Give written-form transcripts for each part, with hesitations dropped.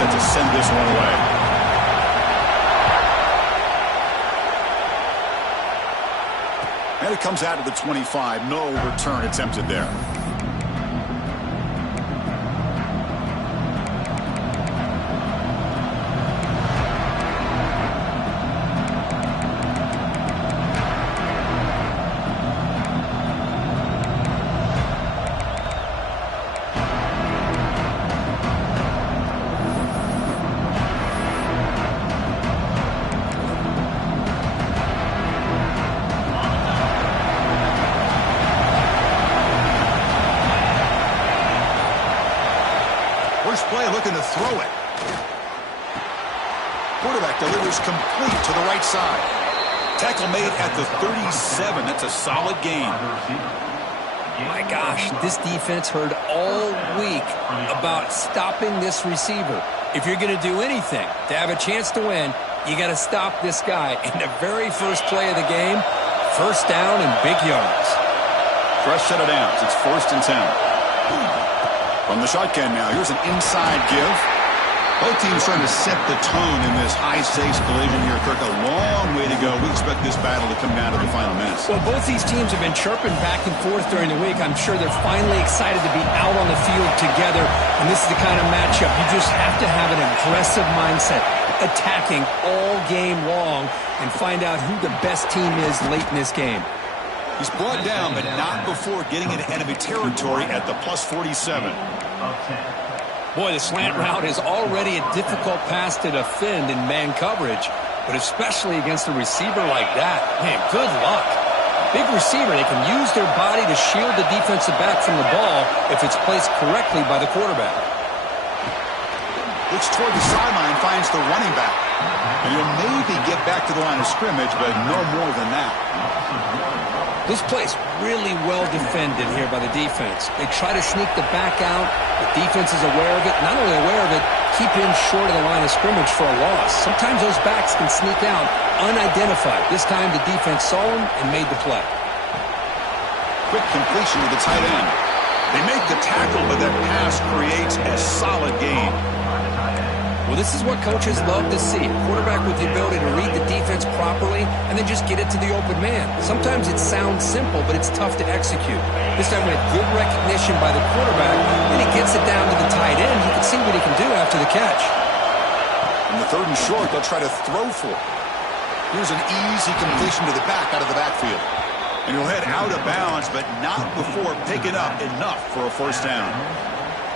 set to send this one away. And it comes out to the 25. No return attempted there. First play looking to throw it. Quarterback delivers complete to the right side. Tackle made at the 37. That's a solid gain. My gosh, this defense heard all week about stopping this receiver. If you're going to do anything to have a chance to win, you got to stop this guy. In the very first play of the game, first down and big yards. Fresh set of downs. It's 1st and 10. From the shotgun now, here's an inside give. Both teams trying to set the tone in this high-stakes collision here, Kirk. A long way to go. We expect this battle to come down to the final minutes. Well, both these teams have been chirping back and forth during the week. I'm sure they're finally excited to be out on the field together, and this is the kind of matchup you just have to have an aggressive mindset, attacking all game long, and find out who the best team is late in this game. He's brought down, but not before getting into enemy territory at the plus 47. Boy, the slant route is already a difficult pass to defend in man coverage, but especially against a receiver like that. Man, good luck. Big receiver, they can use their body to shield the defensive back from the ball if it's placed correctly by the quarterback. Looks toward the sideline, finds the running back. And he'll maybe get back to the line of scrimmage, but no more than that. This play's really well defended here by the defense. They try to sneak the back out. The defense is aware of it. Not only aware of it, keep him short of the line of scrimmage for a loss. Sometimes those backs can sneak out unidentified. This time the defense saw him and made the play. Quick completion to the tight end. They make the tackle, but that pass creates a solid gain. Well, this is what coaches love to see. A quarterback with the ability to read the defense properly and then just get it to the open man. Sometimes it sounds simple, but it's tough to execute. This time with good recognition by the quarterback, then he gets it down to the tight end. You can see what he can do after the catch. In the 3rd and short, they'll try to throw for it. Here's an easy completion to the back out of the backfield. And he'll head out of bounds, but not before picking up enough for a 1st down.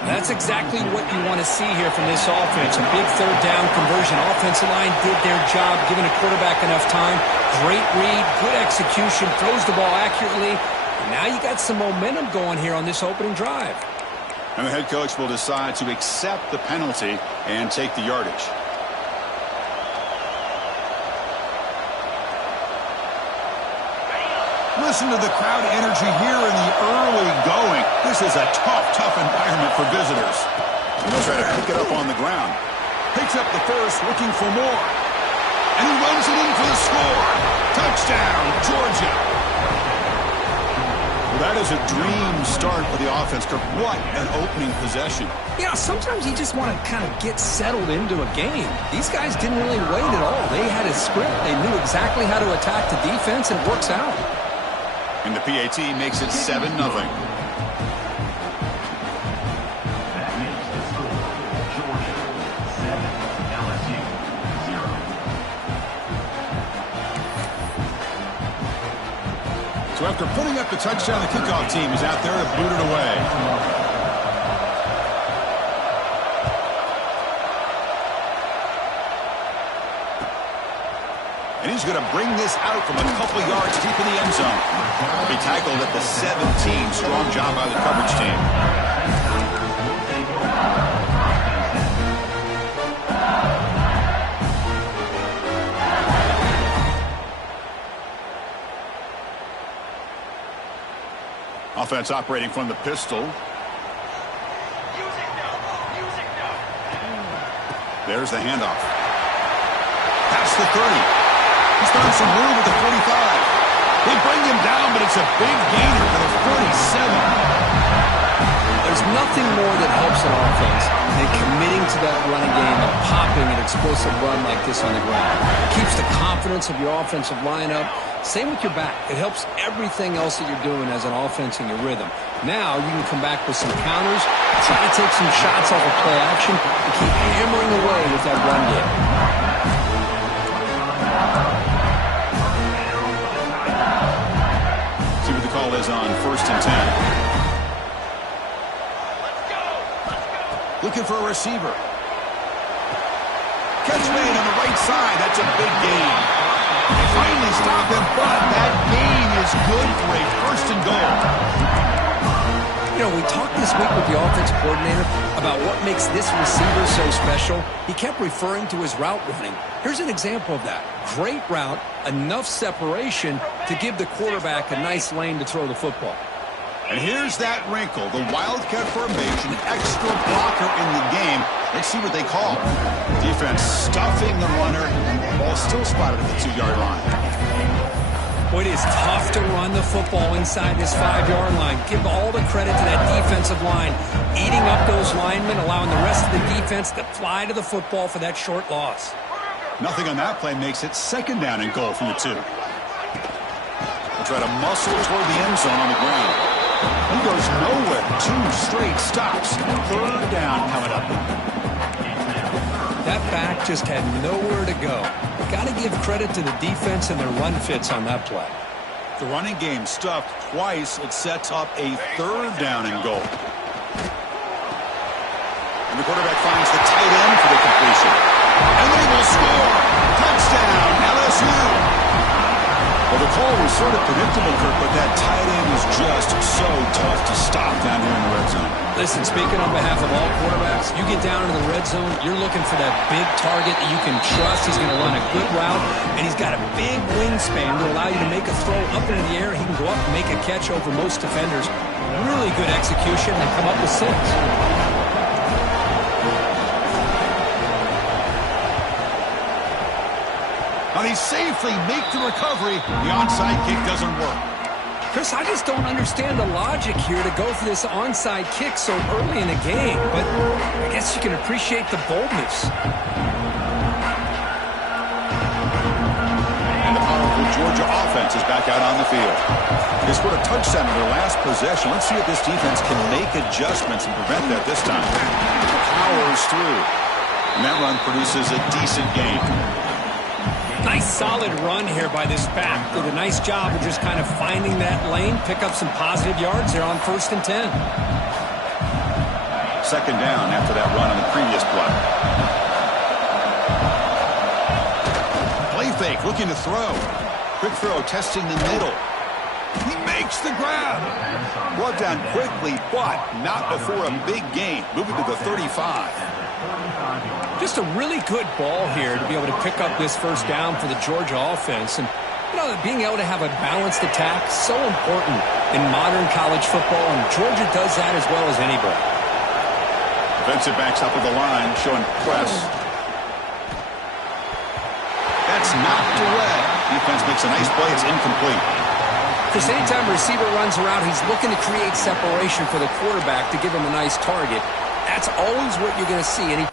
That's exactly what you want to see here from this offense. A big 3rd down conversion. Offensive line did their job, giving a quarterback enough time. Great read, good execution, throws the ball accurately. And now you got some momentum going here on this opening drive. And the head coach will decide to accept the penalty and take the yardage. Listen to the crowd energy here in the early going. This is a tough environment for visitors. He'll try to pick it up on the ground. Picks up the first, looking for more. And he runs it in for the score. Touchdown, Georgia. Well, that is a dream start for the offense. What an opening possession. Yeah, sometimes you just want to kind of get settled into a game. These guys didn't really wait at all. They had a script. They knew exactly how to attack the defense, and it works out. And the PAT makes it 7-0. So after putting up the touchdown, the kickoff team is out there to boot it away. And he's going to bring this out from a couple yards deep in the end zone. He tackled at the 17. Strong job by the coverage team. Offense operating from the pistol. There's the handoff. Past the 30. He's found some room at the 45. They bring him down, but it's a big gainer for the 47. There's nothing more that helps an offense than committing to that running game explosive run like this on the ground. It keeps the confidence of your offensive lineup. Same with your back. It helps everything else that you're doing as an offense in your rhythm. Now you can come back with some counters, try to take some shots off of play action, and keep hammering away with that run game. See what the call is on 1st and 10. Looking for a receiver. Catch made on the right side. That's a big gain. They finally stop him, but that gain is good for a 1st and goal. You know, we talked this week with the offensive coordinator about what makes this receiver so special. He kept referring to his route running. Here's an example of that. Great route, enough separation to give the quarterback a nice lane to throw the football. And here's that wrinkle, the Wildcat formation, extra blocker in the game. Let's see what they call. Defense stuffing the runner, and the ball still spotted at the 2-yard line. Boy, it is tough to run the football inside this 5-yard line. Give all the credit to that defensive line, eating up those linemen, allowing the rest of the defense to fly to the football for that short loss. Nothing on that play makes it 2nd down and goal from the 2. They'll try to muscle toward the end zone on the ground. He goes nowhere. 2 straight stops. 3rd down coming up. That back just had nowhere to go. Got to give credit to the defense and their run fits on that play. The running game stuffed twice. It sets up a 3rd down and goal. And the quarterback finds the tight end for the completion. And they will score. Touchdown, LSU. Well, the call was sort of predictable, Kirk, but that tight end is just so tough to stop down here in the red zone. Listen, speaking on behalf of all quarterbacks, you get down into the red zone, you're looking for that big target that you can trust. He's going to run a good route, and he's got a big wingspan to allow you to make a throw up into the air. He can go up and make a catch over most defenders. Really good execution and come up with 6. But he safely make the recovery. The onside kick doesn't work. Chris, I just don't understand the logic here to go for this onside kick so early in the game, but I guess you can appreciate the boldness. And the powerful Georgia offense is back out on the field. They scored a touchdown in their last possession. Let's see if this defense can make adjustments and prevent that this time. Powers through. And that run produces a decent gain. Nice solid run here by this back. Did a nice job of just kind of finding that lane, pick up some positive yards there on 1st and 10. 2nd down after that run on the previous play. Play fake, looking to throw. Quick throw, testing the middle. He makes the grab. Brought down quickly, but not before a big gain. Moving to the 35. Just a really good ball here to be able to pick up this 1st down for the Georgia offense. And, you know, being able to have a balanced attack, so important in modern college football, and Georgia does that as well as anybody. Defensive backs up with the line, showing press. That's knocked away. Defense makes a nice play. It's incomplete. Chris, anytime a receiver runs around, he's looking to create separation for the quarterback to give him a nice target. That's always what you're going to see.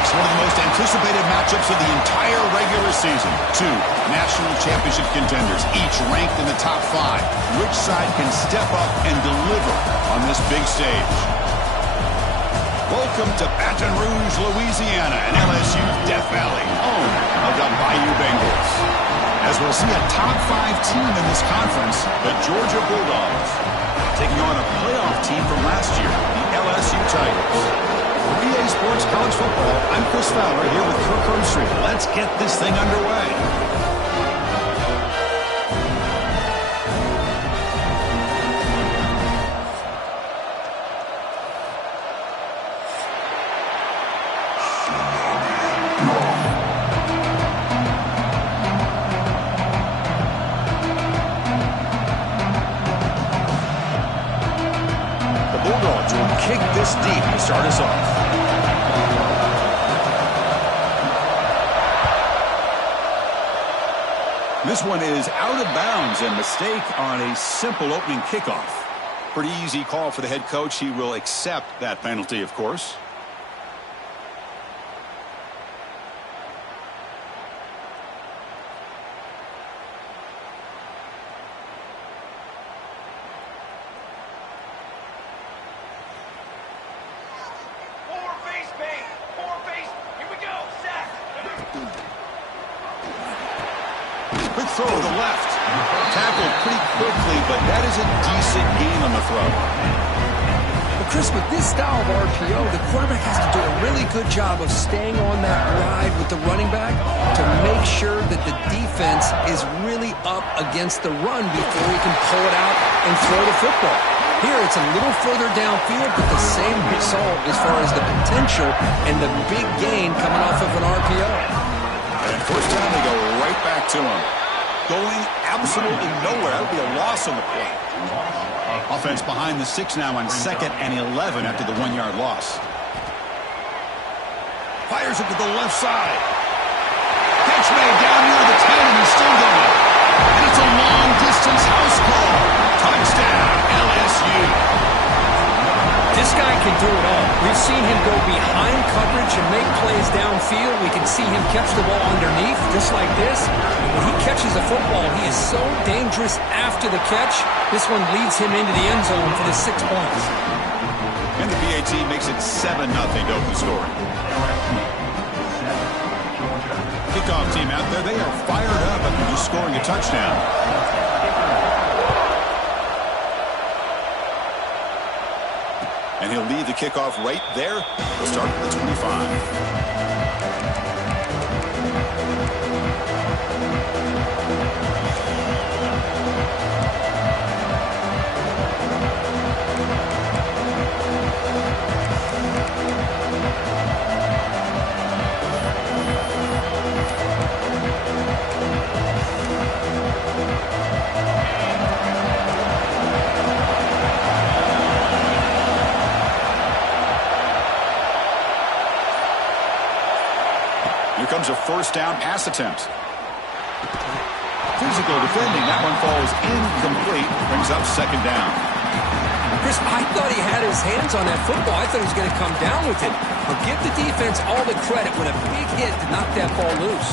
folks, one of the most anticipated matchups of the entire regular season. Two national championship contenders, each ranked in the top 5. Which side can step up and deliver on this big stage? Welcome to Baton Rouge, Louisiana, and LSU's Death Valley, home of the Bayou Bengals. As we'll see a top 5 team in this conference, the Georgia Bulldogs, taking on a playoff team from last year, the LSU Tigers. For EA Sports College Football, I'm Chris Fowler here with Kirk Herbstreit. Let's get this thing underway. Bulldogs will kick this deep to start us off. This one is out of bounds, a mistake on a simple opening kickoff. Pretty easy call for the head coach. He will accept that penalty, of course. Quick throw to the left. Tackled pretty quickly, but that is a decent gain on the throw. Well, Chris, with this style of RPO, the quarterback has to do a really good job of staying on that ride with the running back to make sure that the defense is really up against the run before he can pull it out and throw the football. Here, it's a little further downfield, but the same result as far as the potential and the big gain coming off of an RPO. And first time they go right back to him. Going absolutely nowhere. That would be a loss on the play. Offense behind the 6 now on 2nd and 11 after the 1-yard loss. Fires it to the left side. Catch made down near the 10, and he's still going. And it's a long-distance house call. Touchdown, LSU. This guy can do it all. We've seen him go behind coverage and make plays downfield. We can see him catch the ball underneath, just like this. And when he catches the football, he is so dangerous after the catch. This one leads him into the end zone for the 6 points. And the BAT makes it 7-0 to open scoring. Kickoff team out there, they are fired up after just scoring a touchdown. And he'll lead the kickoff right there. We'll start with the 25. Here comes a first down pass attempt. Physical defending. That one falls incomplete. Brings up 2nd down. Chris, I thought he had his hands on that football. I thought he was going to come down with it. But give the defense all the credit with a big hit to knock that ball loose.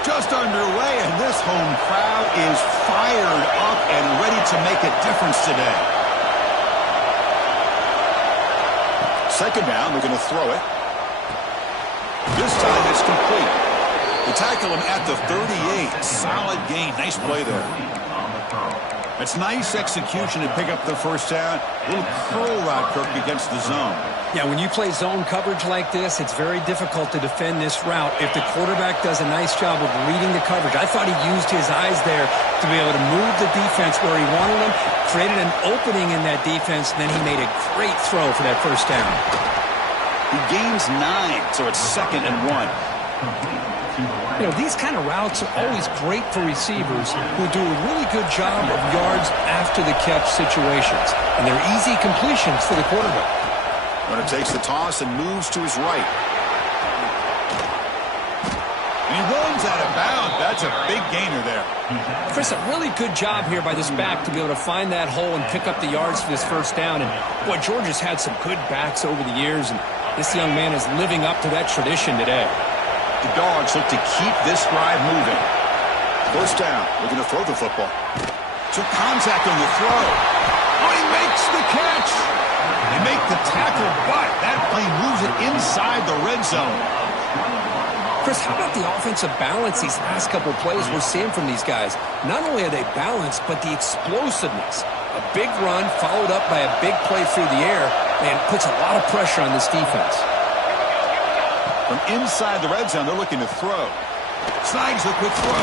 Just underway, and this home crowd is fired up and ready to make a difference today. 2nd down, they're going to throw it. This time it's complete. They tackle him at the 38. Solid gain. Nice play there. It's nice execution to pick up the first down. A little curl route, Kirk, against the zone. Yeah, when you play zone coverage like this, it's very difficult to defend this route if the quarterback does a nice job of reading the coverage. I thought he used his eyes there to be able to move the defense where he wanted them, created an opening in that defense, and then he made a great throw for that first down. He gains 9, so it's 2nd and 1. You know, these kind of routes are always great for receivers who do a really good job of yards after the catch situations. And they're easy completions for the quarterback. Runner takes the toss and moves to his right. And he runs out of bounds. That's a big gainer there. Chris, a really good job here by this back to be able to find that hole and pick up the yards for this first down. And, boy, Georgia's had some good backs over the years, and this young man is living up to that tradition today. The Dogs look to keep this drive moving. First down, looking to throw the football. Took contact on the throw. Oh, he makes the catch. They make the tackle, but that play moves it inside the red zone. Chris, how about the offensive balance these last couple plays we're seeing from these guys? Not only are they balanced, but the explosiveness. A big run followed up by a big play through the air, and puts a lot of pressure on this defense. From inside the red zone, they're looking to throw. Snides the quick throw.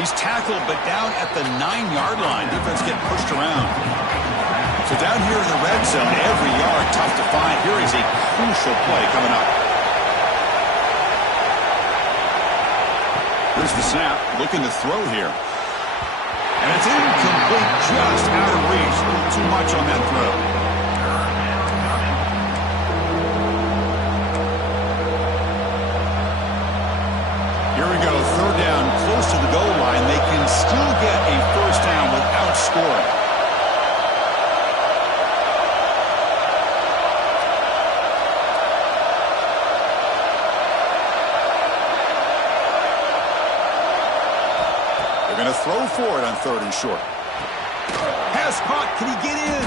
He's tackled, but down at the 9-yard line. Defense getting pushed around. So down here in the red zone, every yard tough to find. Here is a crucial play coming up. Here's the snap, looking to throw here. And it's incomplete, just out of reach. A little too much on that throw. Here we go, third down, close to the goal line. They can still get a first down without scoring. They're going to throw for it on third and short. Pass caught, can he get in?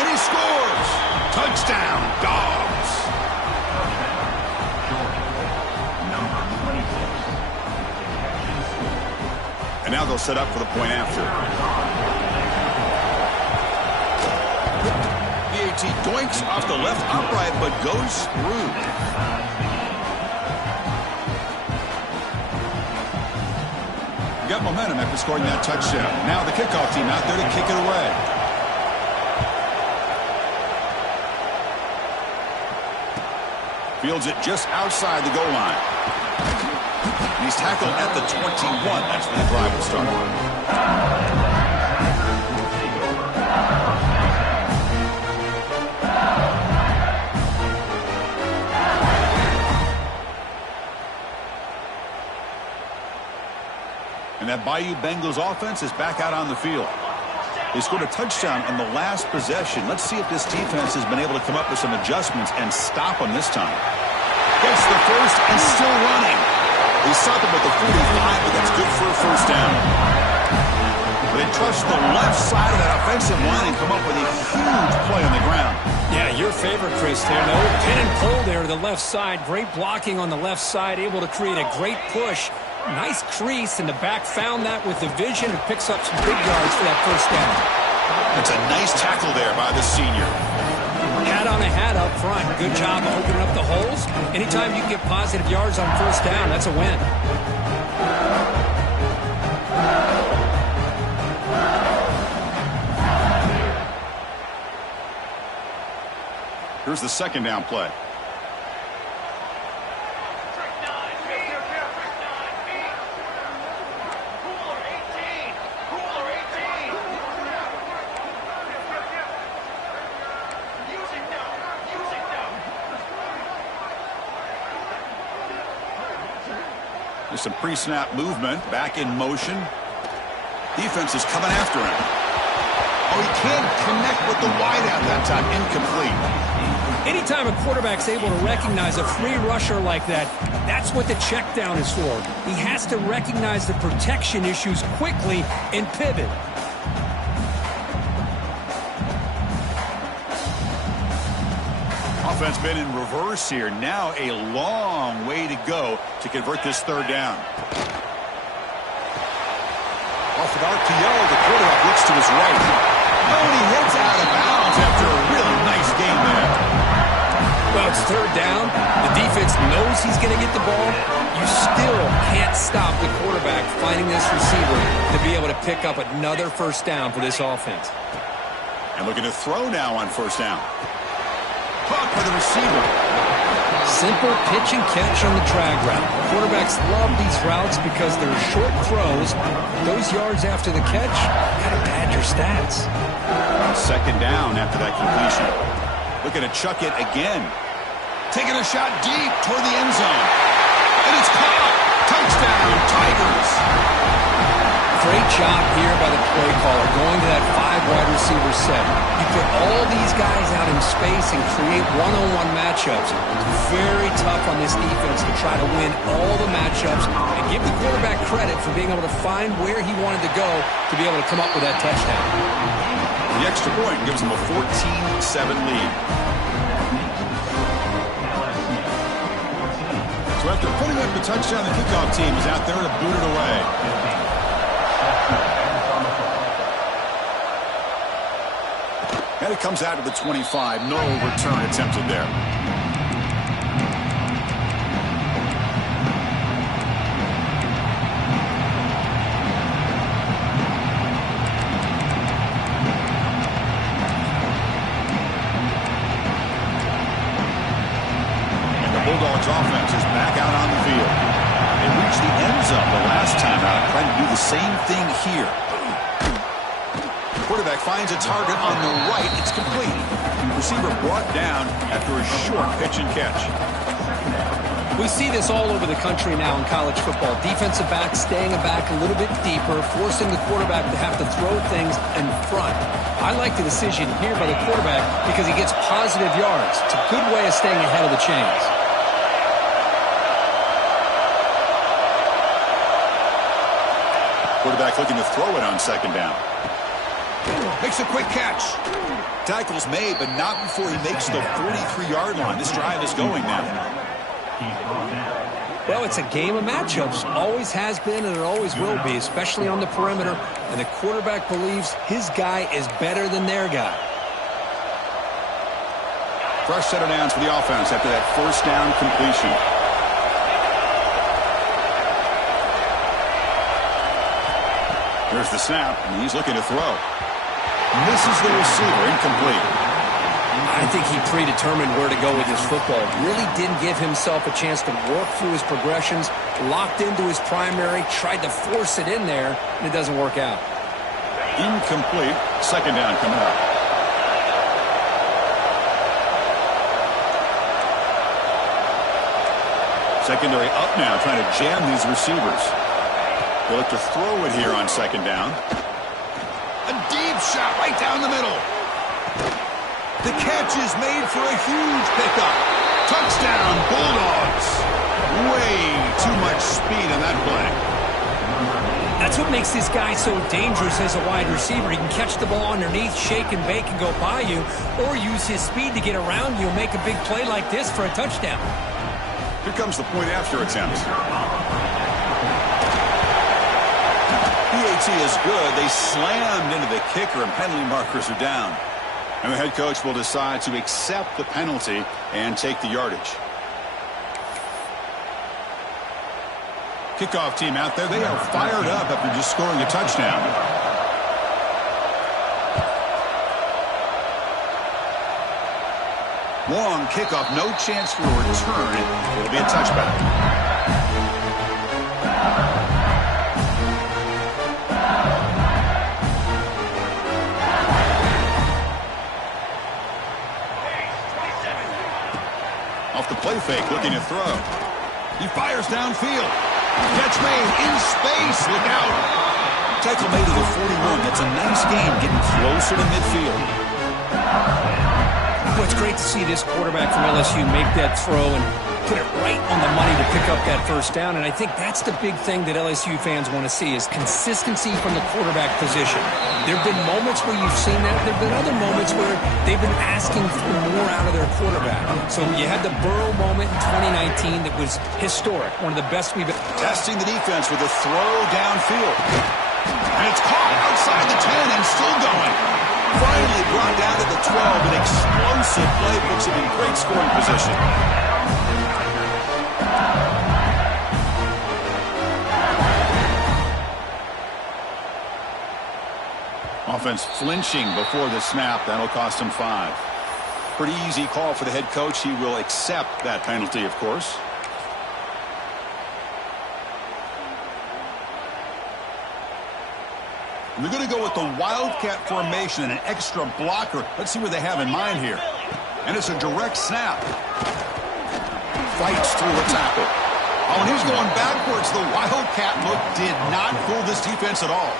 And he scores! Touchdown, Dogs! And now they'll set up for the point after. BAT doinks off the left upright, but goes through. Got momentum after scoring that touchdown. Now the kickoff team out there to kick it away. Fields it just outside the goal line. And he's tackled at the 21. That's where the drive will start. And that Bayou Bengals offense is back out on the field. They scored a touchdown on the last possession. Let's see if this defense has been able to come up with some adjustments and stop them this time. Gets the first and still running. They stop him at the 45, but that's good for a first down. They trust the left side of that offensive line and come up with a huge play on the ground. Yeah, your favorite, Chris, there. No pin and pull there to the left side. Great blocking on the left side, able to create a great push. Nice crease, and the back found that with the vision and picks up some big yards for that first down. That's a nice tackle there by the senior. Hat on a hat up front. Good job of opening up the holes. Anytime you can get positive yards on first down, that's a win. Here's the second down play. There's some pre-snap movement, back in motion. Defense is coming after him. Oh, he can't connect with the wideout that time. Incomplete. Anytime a quarterback's able to recognize a free rusher like that, that's what the check down is for. He has to recognize the protection issues quickly and pivot. Offense been in reverse here. Now a long way to go to convert this third down. Off an RPO, the quarterback looks to his right. Oh, and he hits out of bounds after a really nice game there. Well, it's third down. The defense knows he's going to get the ball. You still can't stop the quarterback finding this receiver to be able to pick up another first down for this offense. And looking to throw now on first down. Caught by the receiver. Simple pitch and catch on the drag route. Quarterbacks love these routes because they're short throws. Those yards after the catch gotta pad your stats. Second down after that completion. Looking to chuck it again. Taking a shot deep toward the end zone. And it's caught. Touchdown, Tigers. Great job here by the play caller, going to that 5 wide receiver set. You put all these guys out in space and create one-on-one matchups. It's very tough on this defense to try to win all the matchups and give the quarterback credit for being able to find where he wanted to go to be able to come up with that touchdown. The extra point gives them a 14-7 lead. So after putting up the touchdown, the kickoff team is out there to boot it away. And it comes out to the 25. No return attempted there. And the Bulldogs offense is back out on the field. They reached the end zone the last time out, trying to do the same thing here. Quarterback finds a target on the right. It's complete. Receiver brought down after a short pitch and catch. We see this all over the country now in college football. Defensive backs staying back a little bit deeper, forcing the quarterback to have to throw things in front. I like the decision here by the quarterback because he gets positive yards. It's a good way of staying ahead of the chains. Quarterback looking to throw it on second down. Makes a quick catch. Tackles made, but not before he makes the 43-yard line. This drive is going now. Well, it's a game of matchups. Always has been and it always will be, especially on the perimeter. And the quarterback believes his guy is better than their guy. Fresh set of downs for the offense after that first down completion. Here's the snap, and he's looking to throw. Misses the receiver, incomplete. I think he predetermined where to go with his football. Really didn't give himself a chance to work through his progressions, locked into his primary, tried to force it in there, and it doesn't work out. Incomplete. Second down coming up. Secondary up now, trying to jam these receivers. They look to throw it here on second down. A deep shot right down the middle. The catch is made for a huge pickup. Touchdown, Bulldogs. Way too much speed on that play. That's what makes this guy so dangerous as a wide receiver. He can catch the ball underneath, shake and bake and go by you, or use his speed to get around you and make a big play like this for a touchdown. Here comes the point after attempt. PAT is good. They slammed into the kicker and penalty markers are down. And the head coach will decide to accept the penalty and take the yardage. Kickoff team out there. They are fired up after just scoring a touchdown. Long kickoff. No chance for a return. It'll be a touchback. Off the play fake, looking to throw. He fires downfield. Catch made in space. Look out. Tackle made to the 41. That's a nice game, getting closer to midfield. Well, it's great to see this quarterback from LSU make that throw and put it right on the money to pick up that first down. And I think that's the big thing that LSU fans want to see is consistency from the quarterback position. There have been moments where you've seen that. There have been other moments where they've been asking for more out of their quarterback. So you had the Burrow moment in 2019 that was historic, one of the best we've been. Testing the defense with a throw downfield. And it's caught outside the 10 and still going. Finally brought down to the 12. An explosive play puts him in great scoring position. Offense flinching before the snap. That'll cost him 5. Pretty easy call for the head coach. He will accept that penalty, of course. And they're going to go with the Wildcat formation and an extra blocker. Let's see what they have in mind here. And it's a direct snap. Fights through the tackle. Oh, and he's going backwards. The Wildcat look did not fool this defense at all.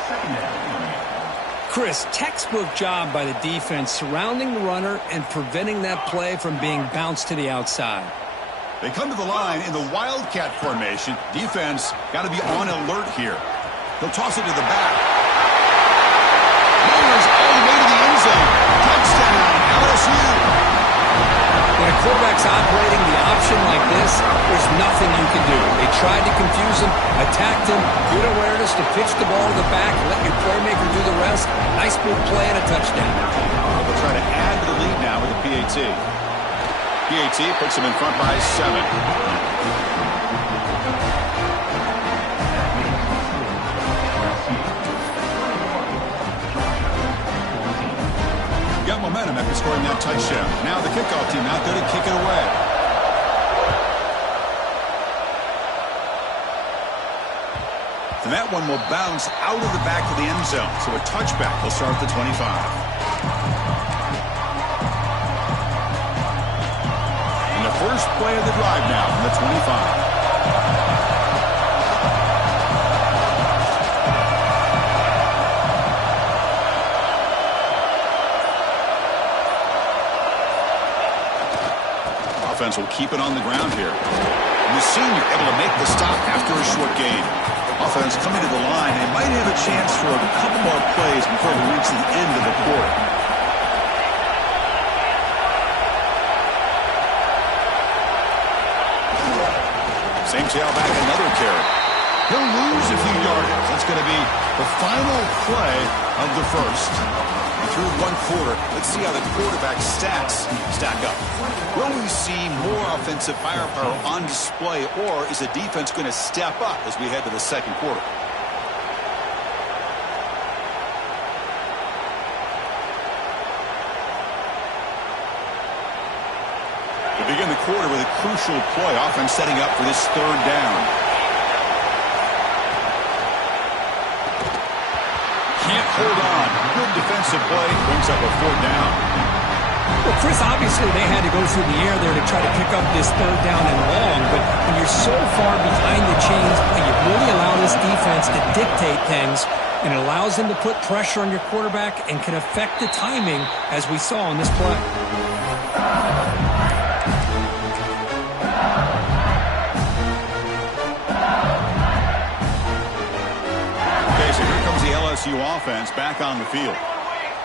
Chris, textbook job by the defense surrounding the runner and preventing that play from being bounced to the outside. They come to the line in the Wildcat formation. Defense got to be on alert here. They'll toss it to the back. Myers all the way to the end zone. Touchdown, LSU. When a quarterback's operating the option like this, there's nothing you can do. They tried to confuse him, attacked him, good awareness to pitch the ball to the back, let your playmaker do the rest. Nice big play and a touchdown. They'll try to add to the lead now with a PAT. PAT puts them in front by 7. Got momentum after scoring that touchdown. Now the kickoff team out there to kick it away. And that one will bounce out of the back of the end zone. So a touchback will start at the 25. And the first play of the drive now from the 25. Offense will keep it on the ground here. And the senior able to make the stop after a short gain. Offense coming to the line. They might have a chance for a couple more plays before we reach the end of the quarter. Same tailback, another carry. He'll lose a few yardage. That's going to be the final play of the first. Through one quarter, let's see how the quarterback's stats stack up. Will we see more offensive firepower on display, or is the defense going to step up as we head to the second quarter? We begin the quarter with a crucial play. Offense setting up for this third down. Can't hold on. Good defensive play. Brings up a fourth down. Well, Chris, obviously they had to go through the air there to try to pick up this third down and long, but when you're so far behind the chains, you really allow this defense to dictate things, and it allows them to put pressure on your quarterback and can affect the timing, as we saw in this play. Okay, so here comes the LSU offense back on the field.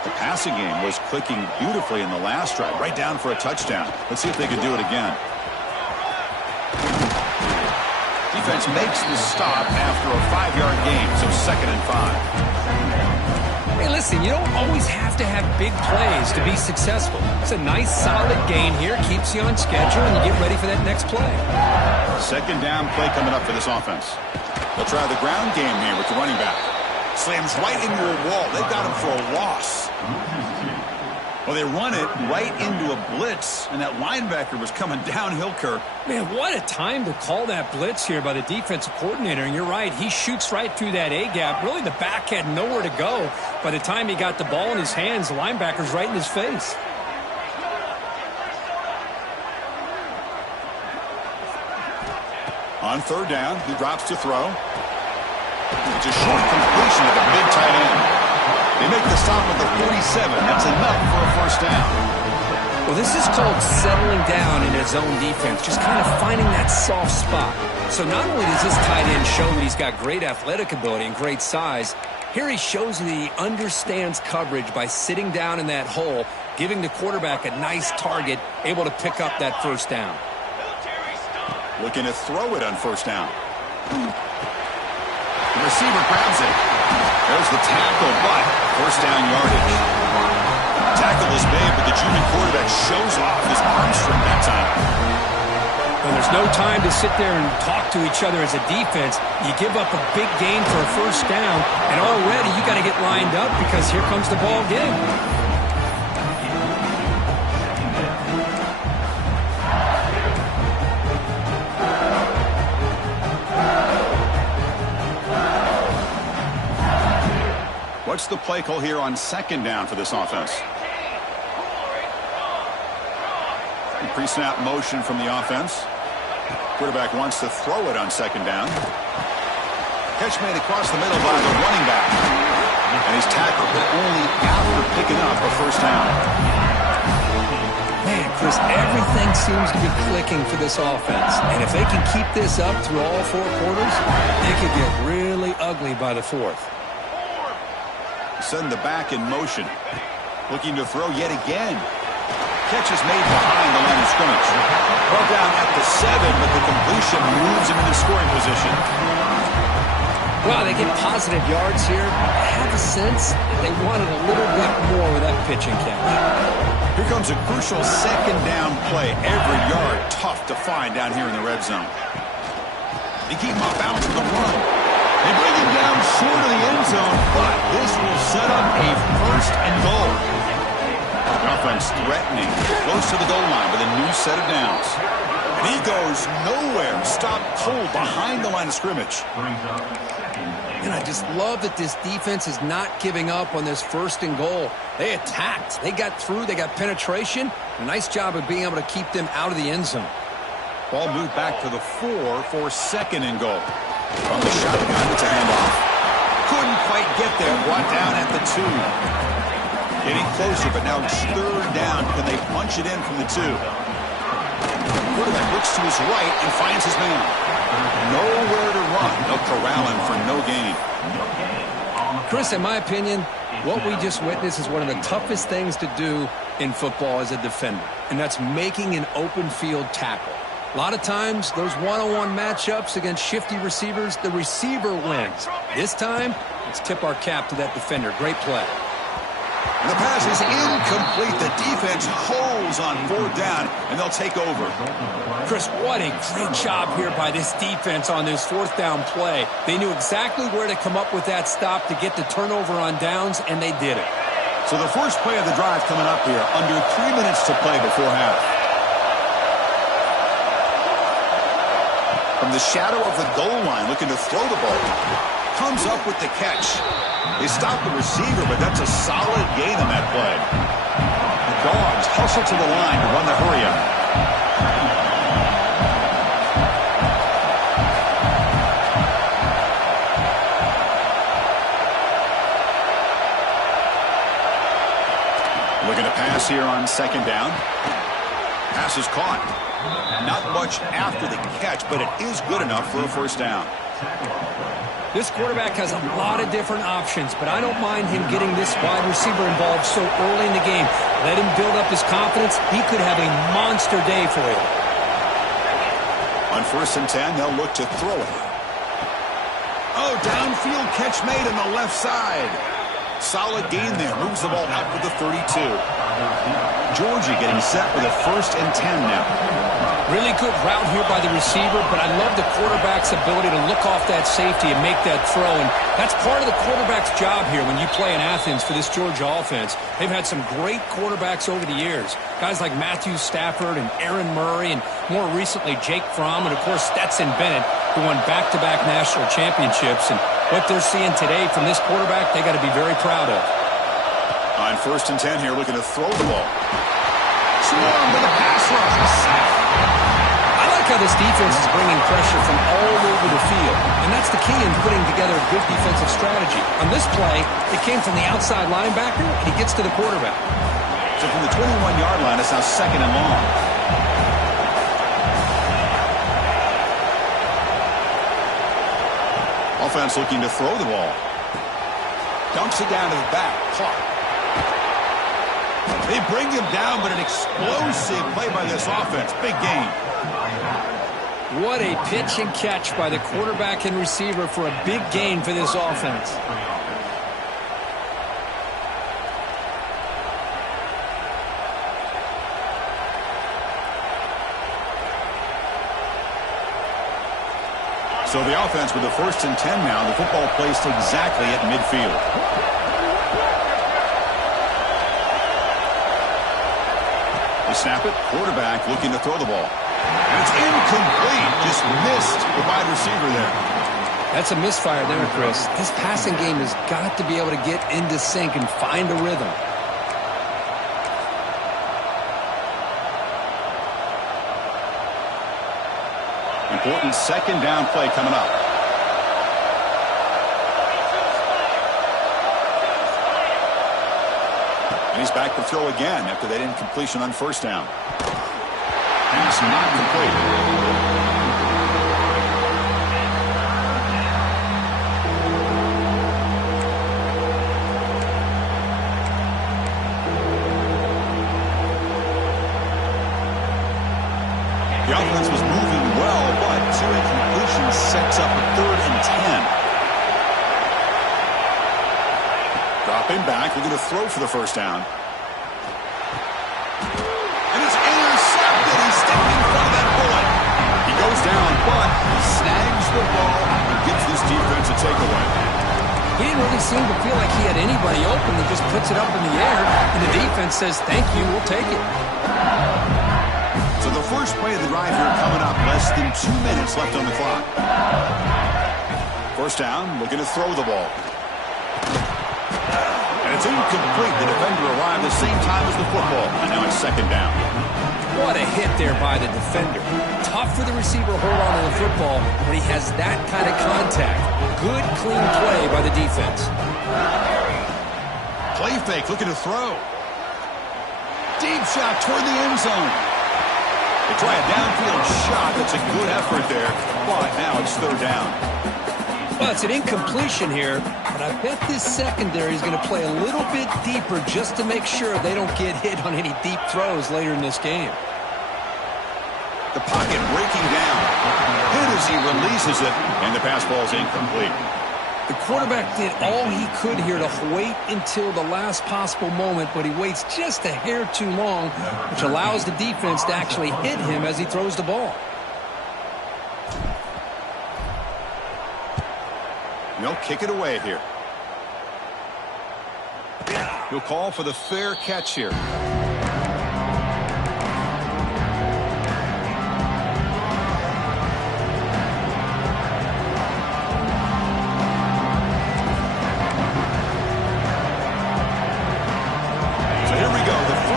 The passing game was clicking beautifully in the last drive, right down for a touchdown. Let's see if they can do it again. Defense makes the stop after a 5-yard gain, so 2nd and 5. Hey, listen, you don't always have to have big plays to be successful. It's a nice, solid gain here, keeps you on schedule, and you get ready for that next play. Second down play coming up for this offense. They'll try the ground game here with the running back. Slams right into a wall. They've got him for a loss. Well, they run it right into a blitz, and that linebacker was coming downhill, Kirk. Man, what a time to call that blitz here by the defensive coordinator. And you're right, he shoots right through that A-gap. Really, the back had nowhere to go. By the time he got the ball in his hands, the linebacker's right in his face. On third down, he drops to throw. It's a short completion of a big tight end. They make the stop at the 47. That's enough for a first down. Well, this is called settling down in his own defense, just kind of finding that soft spot. So not only does this tight end show that he's got great athletic ability and great size, here he shows that he understands coverage by sitting down in that hole, giving the quarterback a nice target, able to pick up that first down. Looking to throw it on first down. The receiver grabs it. There's the tackle, but first down yardage. Tackle is made, but the junior quarterback shows off his arm strength that time. Well, there's no time to sit there and talk to each other as a defense. You give up a big gain for a first down, and already you got to get lined up because here comes the ball game. What's the play call here on second down for this offense? Pre-snap motion from the offense. Quarterback wants to throw it on second down. Catch made across the middle by the running back. And he's tackled, but only after picking up a first down. Man, Chris, everything seems to be clicking for this offense. And if they can keep this up through all 4 quarters, it could get really ugly by the 4th. Send the back in motion. Looking to throw yet again. Catch is made behind the line of scrimmage. Brought down at the 7, but the completion moves him into scoring position. Well, they get positive yards here. I have a sense they wanted a little bit more with that pitching catch. Here comes a crucial second down play. Every yard tough to find down here in the red zone. They keep him off balance with the run. They bring him down short of the end zone, but this will set up a first and goal. The offense threatening, close to the goal line with a new set of downs. And he goes nowhere. Stopped cold behind the line of scrimmage. And I just love that this defense is not giving up on this first and goal. They attacked. They got through. They got penetration. A nice job of being able to keep them out of the end zone. Ball moved back to the 4 for second and goal. From the shotgun, it's a handoff. Couldn't quite get there. Brought down at the 2. Getting closer, but now it's third down. Can they punch it in from the 2? Quarterback looks to his right and finds his man. Nowhere to run. They'll corral him for no gain. Chris, in my opinion, what we just witnessed is one of the toughest things to do in football as a defender, and that's making an open field tackle. A lot of times, those one-on-one matchups against shifty receivers, the receiver wins. This time, let's tip our cap to that defender. Great play. And the pass is incomplete. The defense holds on 4th down, and they'll take over. Chris, what a great job here by this defense on this 4th down play. They knew exactly where to come up with that stop to get the turnover on downs, and they did it. So the first play of the drive coming up here, under 3 minutes to play before half. From the shadow of the goal line, looking to throw the ball. Comes up with the catch. They stop the receiver, but that's a solid gain on that play. The Dogs hustle to the line to run the hurry-up. Looking to pass here on second down. Pass is caught. Not much after the catch, but it is good enough for a first down. This quarterback has a lot of different options, but I don't mind him getting this wide receiver involved so early in the game. Let him build up his confidence. He could have a monster day for you. On 1st and 10, they'll look to throw it. Oh, downfield catch made on the left side. Solid gain there. Moves the ball out to the 32. Georgia getting set with a 1st and 10 now. Really good route here by the receiver, but I love the quarterback's ability to look off that safety and make that throw. And that's part of the quarterback's job here when you play in Athens for this Georgia offense. They've had some great quarterbacks over the years. Guys like Matthew Stafford and Aaron Murray, and more recently Jake Fromm, and of course Stetson Bennett, who won back-to-back national championships. And what they're seeing today from this quarterback, they got to be very proud of. On 1st and 10 here, looking to throw the ball. Swarm with a pass rush. I like how this defense is bringing pressure from all over the field, and that's the key in putting together a good defensive strategy. On this play, it came from the outside linebacker, and he gets to the quarterback. So from the 21-yard line, it's now second and long. Offense looking to throw the ball. Dumps it down to the back. Clark. They bring him down, but an explosive play by this offense. Big gain. What a pitch and catch by the quarterback and receiver for a big gain for this offense. So the offense with the 1st and 10 now. The football placed exactly at midfield. They snap it. Quarterback looking to throw the ball. And it's incomplete. Just missed the wide receiver there. That's a misfire there, Chris. This passing game has got to be able to get into sync and find a rhythm. Important second down play coming up. And he's back to throw again after that incompletion on first down. Pass not complete. The offense was moving well, but two incompletions sets up a 3rd and 10. Dropping back, looking to throw for the first down. And it's intercepted. He's stepping in front of that bullet. He goes down, but he snags the ball and gives this defense a takeaway. He didn't really seem to feel like he had anybody open. He just puts it up in the air, and the defense says, thank you, we'll take it. So the first play of the drive here coming up, less than 2 minutes left on the clock. First down, looking to throw the ball. And it's incomplete. The defender arrived the same time as the football, and now it's second down. What a hit there by the defender. Tough for the receiver to hold on to the football when he has that kind of contact. Good, clean play by the defense. Play fake, looking to throw. Deep shot toward the end zone. They try a downfield shot. That's a good effort there, but now it's third down. Well, it's an incompletion here, but I bet this secondary is going to play a little bit deeper just to make sure they don't get hit on any deep throws later in this game. The pocket breaking down. Hit as he releases it, and the pass ball is incomplete. The quarterback did all he could here to wait until the last possible moment, but he waits just a hair too long, which allows the defense to actually hit him as he throws the ball. He'll kick it away here. He'll call for the fair catch here.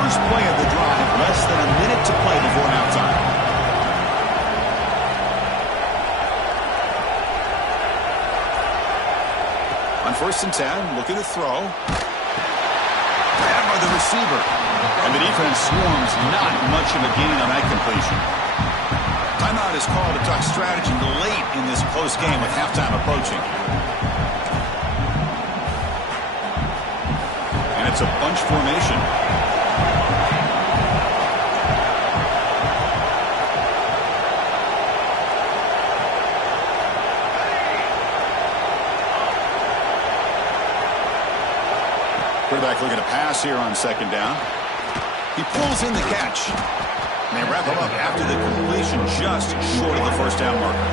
Play of the drive, less than a minute to play before halftime. On 1st and 10, looking to throw. Grabbed by the receiver. And the defense swarms, not much of a gain on that completion. Timeout is called to talk strategy late in this close game with halftime approaching. And it's a bunch formation. Quarterback looking to pass here on second down. He pulls in the catch. And they wrap him up after the completion just short of the first down marker.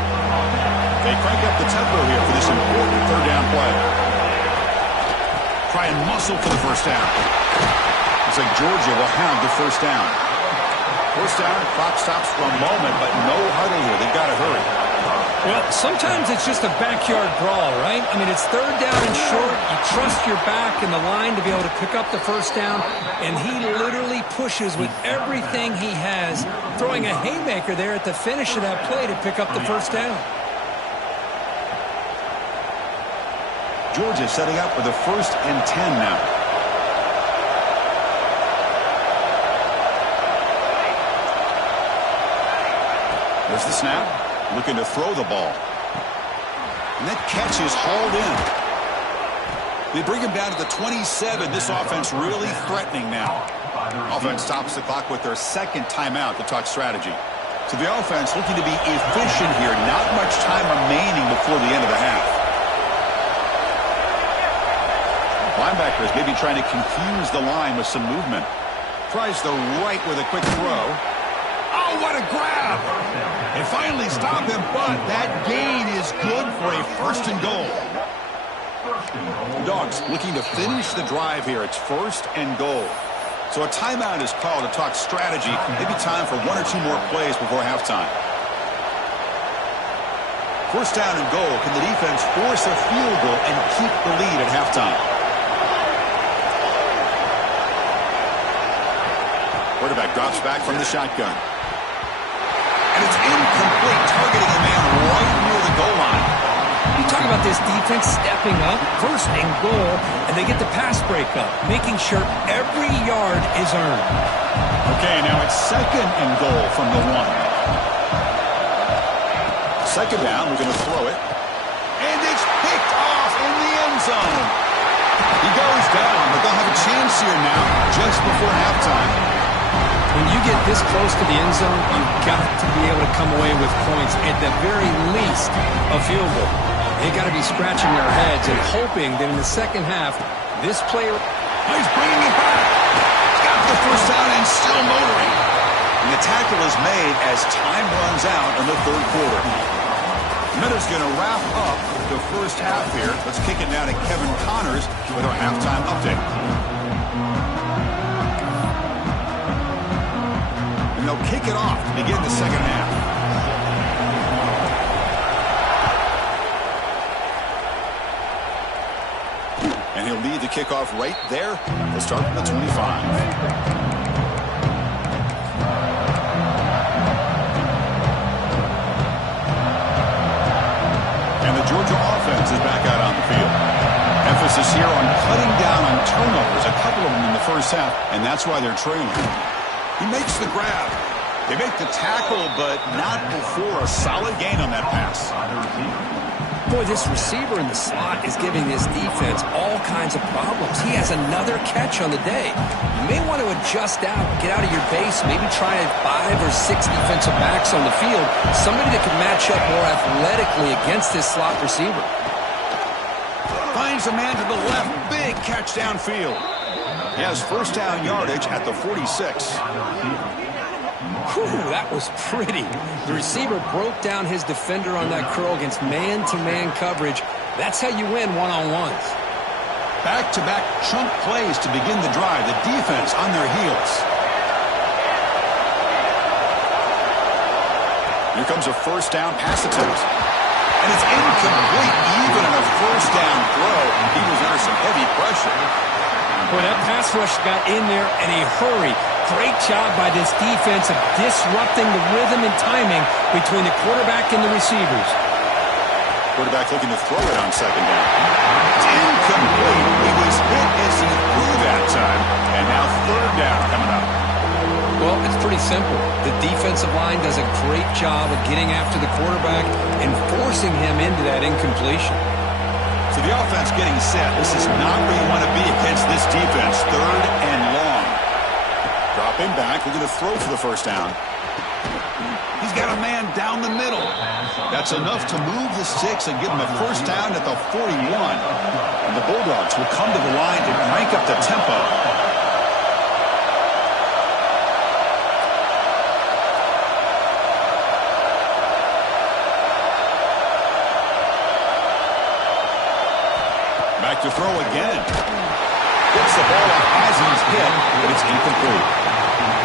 They crank up the tempo here for this important third down play. Try and muscle for the first down. Looks like Georgia will have the first down. First down, clock stops for a moment, but no huddle here. They've got to hurry. Well, sometimes it's just a backyard brawl, right? I mean, it's third down and short. You trust your back and the line to be able to pick up the first down, and he literally pushes with everything he has, throwing a haymaker there at the finish of that play to pick up the first down. Georgia setting up for the 1st and 10 now. There's the snap. Looking to throw the ball. And that catch is hauled in. They bring him down to the 27. This offense really threatening now. Offense stops the clock with their second timeout to talk strategy. So the offense looking to be efficient here. Not much time remaining before the end of the half. Linebackers maybe trying to confuse the line with some movement. Tries the right with a quick throw. Oh, what a grab! They finally stop him, but that gain is good for a 1st and goal. Dogs looking to finish the drive here. It's 1st and goal. So a timeout is called to talk strategy. Maybe time for 1 or 2 more plays before halftime. 1st down and goal. Can the defense force a field goal and keep the lead at halftime? Quarterback drops back from the shotgun. And it's incomplete, targeting about this defense stepping up, first and goal, and they get the pass breakup, making sure every yard is earned. Okay, now it's second and goal from the 1. Second down, we're going to throw it. And it's picked off in the end zone. He goes down, but they'll have a chance here now just before halftime. When you get this close to the end zone, you've got to be able to come away with points, at the very least a field goal. They've got to be scratching their heads and hoping that in the second half, this player... He's bringing it back. Got the first down and still motoring. And the tackle is made as time runs out in the third quarter. Minutes going to wrap up the first half here. Let's kick it now to Kevin Connors with our halftime update. And they'll kick it off to begin the second half. And he'll lead the kickoff right there. They'll start from the 25. Georgia offense is back out on the field. Emphasis here on cutting down on turnovers, a couple of them in the first half, and that's why they're trailing. He makes the grab. They make the tackle, but not before a solid gain on that pass. Boy, this receiver in the slot is giving this defense all kinds of problems. He has another catch on the day. You may want to adjust out, get out of your base, maybe try 5 or 6 defensive backs on the field, somebody that can match up more athletically against this slot receiver. Finds a man to the left, big catch downfield. He has first down yardage at the 46. Whew, that was pretty. The receiver broke down his defender on that curl against man-to-man coverage. That's how you win one-on-ones. Back-to-back chunk plays to begin the drive. The defense on their heels. Here comes a first down pass attempt. And it's incomplete, even on a first down throw. He was under some heavy pressure. Boy, that pass rush got in there in a hurry. Great job by this defense of disrupting the rhythm and timing between the quarterback and the receivers. Quarterback looking to throw it on second down. It's incomplete. He was hit as he threw that time. And now third down coming up. Well, it's pretty simple. The defensive line does a great job of getting after the quarterback and forcing him into that incompletion. So the offense getting set. This is not where you want to be against this defense. Third and long. Dropping back, looking to throw for the first down. He's got a man down the middle. That's enough to move the sticks and give him a first down at the 41. And the Bulldogs will come to the line to crank up the tempo. Back to throw again. Gets the ball up as he's hit, but it's incomplete.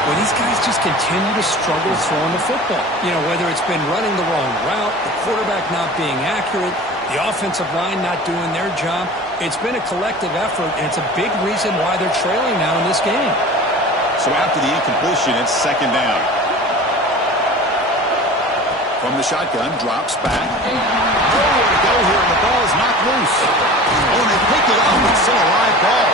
Well, these guys just continue to struggle throwing the football. You know, whether it's been running the wrong route, the quarterback not being accurate, the offensive line not doing their job. It's been a collective effort, and it's a big reason why they're trailing now in this game. So after the incompletion, it's second down. From the shotgun, drops back. Nowhere to go here, and the ball is knocked loose. Oh, and they pick it up. It's still a live ball.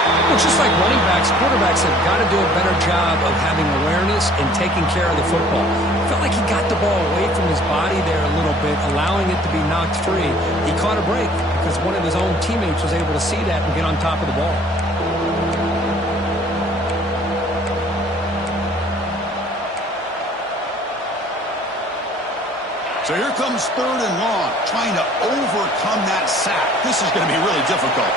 Well, just like running backs, quarterbacks have got to do a better job of having awareness and taking care of the football. Felt like he got the ball away from his body there a little bit, allowing it to be knocked free. He caught a break because one of his own teammates was able to see that and get on top of the ball. So here comes third and long, trying to overcome that sack. This is going to be really difficult.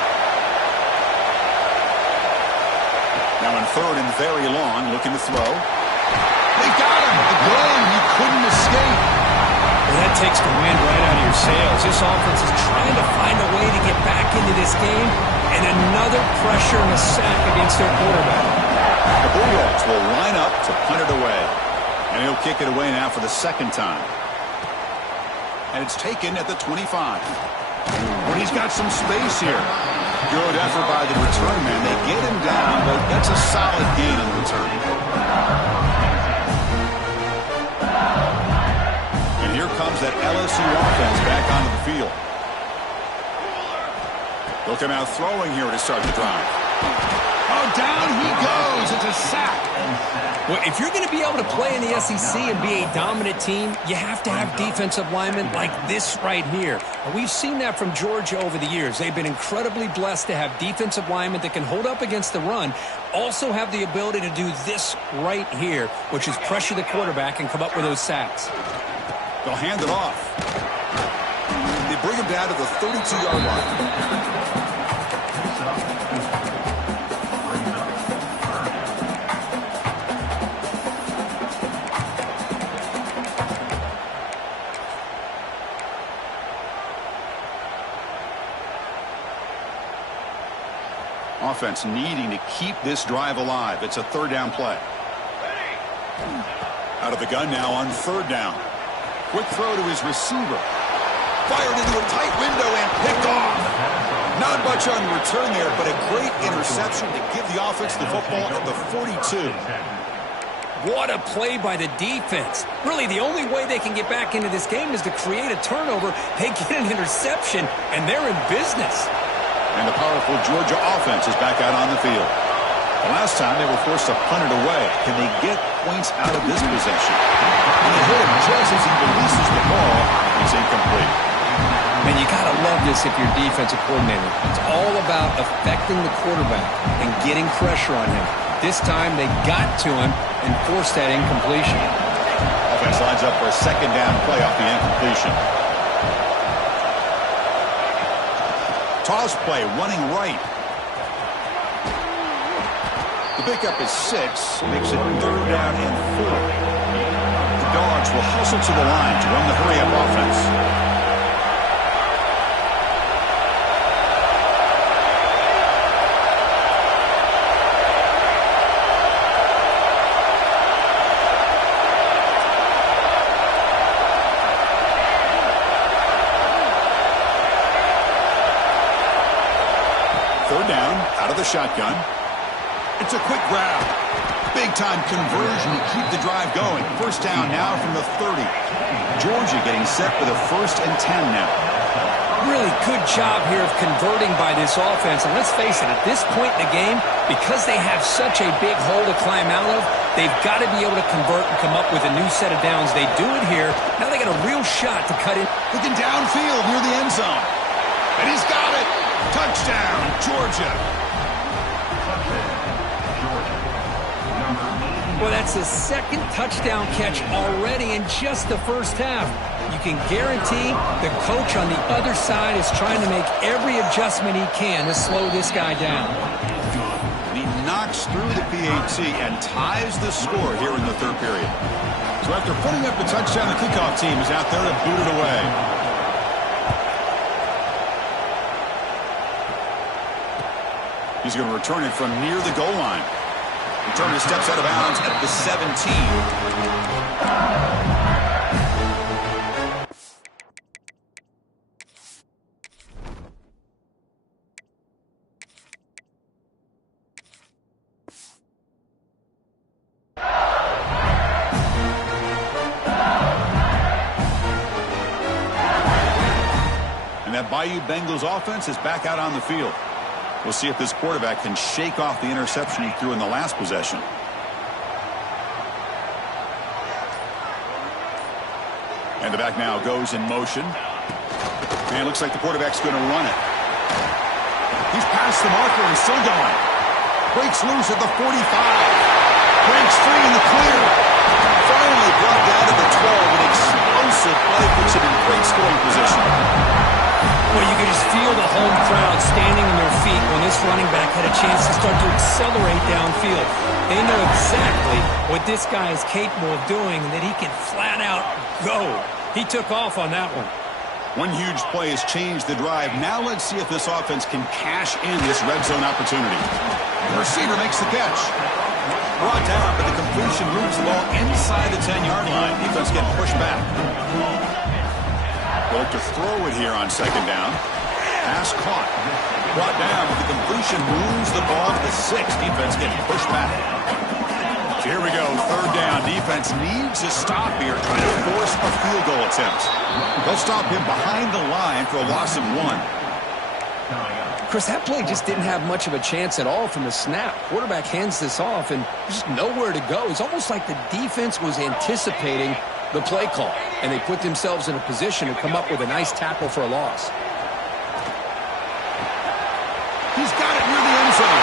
Now in third and very long, looking to throw. They got him. Again, he couldn't escape. Well, that takes the wind right out of your sails. This offense is trying to find a way to get back into this game, and another pressure and a sack against their quarterback. The Bulldogs will line up to punt it away. And he'll kick it away now for the second time. And it's taken at the 25. But he's got some space here. Good effort by the return man. They get him down, but that's a solid gain on the return. And here comes that LSU offense back onto the field. They'll come out throwing here to start the drive. Oh, down he goes. It's a sack. Well, if you're going to be able to play in the SEC and be a dominant team, you have to have defensive linemen like this right here. And we've seen that from Georgia over the years. They've been incredibly blessed to have defensive linemen that can hold up against the run, also have the ability to do this right here, which is pressure the quarterback and come up with those sacks. They'll hand it off. They bring him down to the 32-yard line. Offense needing to keep this drive alive. It's a third down play. Out of the gun now on third down. Quick throw to his receiver. Fired into a tight window and picked off. Not much on return there, but a great interception to give the offense the football at the 42. What a play by the defense. Really, the only way they can get back into this game is to create a turnover. They get an interception, and they're in business. And the powerful Georgia offense is back out on the field. The last time they were forced to punt it away. Can they get points out of this possession? And they hit him just as he releases the ball. It's incomplete. And you got to love this if you're defensive coordinator. It's all about affecting the quarterback and getting pressure on him. This time they got to him and forced that incompletion. Offense lines up for a second down play off the incompletion. Toss play, running right. The pickup is 6, makes it third down and 4. The Dogs will hustle to the line to run the hurry-up offense. Third down, out of the shotgun. It's a quick grab. Big-time conversion to keep the drive going. First down now from the 30. Georgia getting set for the 1st and 10 now. Really good job here of converting by this offense. And let's face it, at this point in the game, because they have such a big hole to climb out of, they've got to be able to convert and come up with a new set of downs. They do it here. Now they got a real shot to cut in. Looking downfield near the end zone. And he's got it. Touchdown, Georgia. Well, that's his second touchdown catch already in just the first half. You can guarantee the coach on the other side is trying to make every adjustment he can to slow this guy down. And he knocks through the PAT and ties the score here in the third period. So after putting up a touchdown, the kickoff team is out there to boot it away. He's going to return it from near the goal line. Returner steps out of bounds at the 17. And that Bayou Bengals offense is back out on the field. We'll see if this quarterback can shake off the interception he threw in the last possession. And the back now goes in motion. And it looks like the quarterback's going to run it. He's past the marker and still going. Breaks loose at the 45. Breaks free in the clear. Finally brought down to the 12. An explosive play puts him in great scoring position. Well, you can just feel the home crowd standing on their feet when this running back had a chance to start to accelerate downfield. They know exactly what this guy is capable of doing and that he can flat out go. He took off on that one. One huge play has changed the drive. Now let's see if this offense can cash in this red zone opportunity. The receiver makes the catch. Brought down, but the completion moves the ball inside the 10-yard line. Defense getting pushed back. They'll look to throw it here on second down. Pass caught. Brought down, but the completion moves the ball to the 6. Defense getting pushed back. So here we go, third down. Defense needs a stop here, trying to force a field goal attempt. They'll stop him behind the line for a loss of 1. Chris, that play just didn't have much of a chance at all from the snap. Quarterback hands this off, and there's just nowhere to go. It's almost like the defense was anticipating the play call, and they put themselves in a position to come up with a nice tackle for a loss. He's got it near the end zone.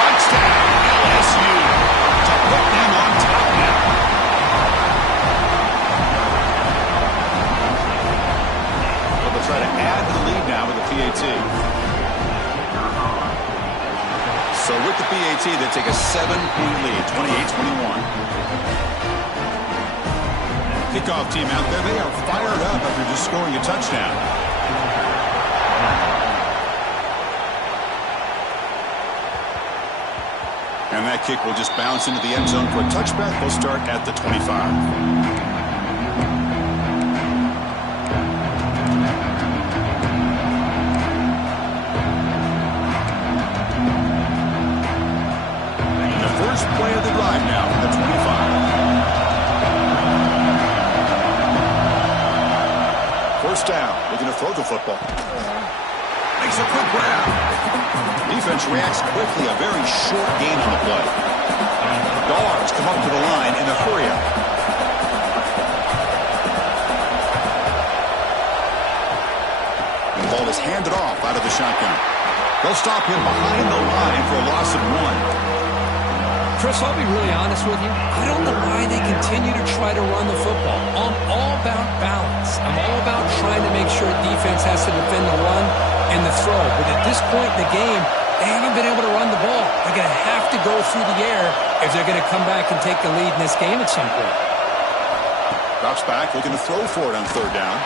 Touchdown, LSU. To put them on top now. They'll try to add to the lead now with the PAT. So with the PAT, they take a 7-point lead, 28-21. Kickoff team out there, they are fired up after just scoring a touchdown. And that kick will just bounce into the end zone for a touchback. We'll start at the 25. Play of the drive now from the 25. First down, looking to throw the football. Makes a quick grab. Defense reacts quickly, a very short gain on the play. Dogs come up to the line in a hurry up. The ball is handed off out of the shotgun. They'll stop him behind the line for a loss of 1. Chris, I'll be really honest with you. I don't know why they continue to try to run the football. I'm all about balance. I'm all about trying to make sure defense has to defend the run and the throw. But at this point in the game, they haven't been able to run the ball. They're going to have to go through the air if they're going to come back and take the lead in this game at some point. Drops back, looking to throw for it on third down.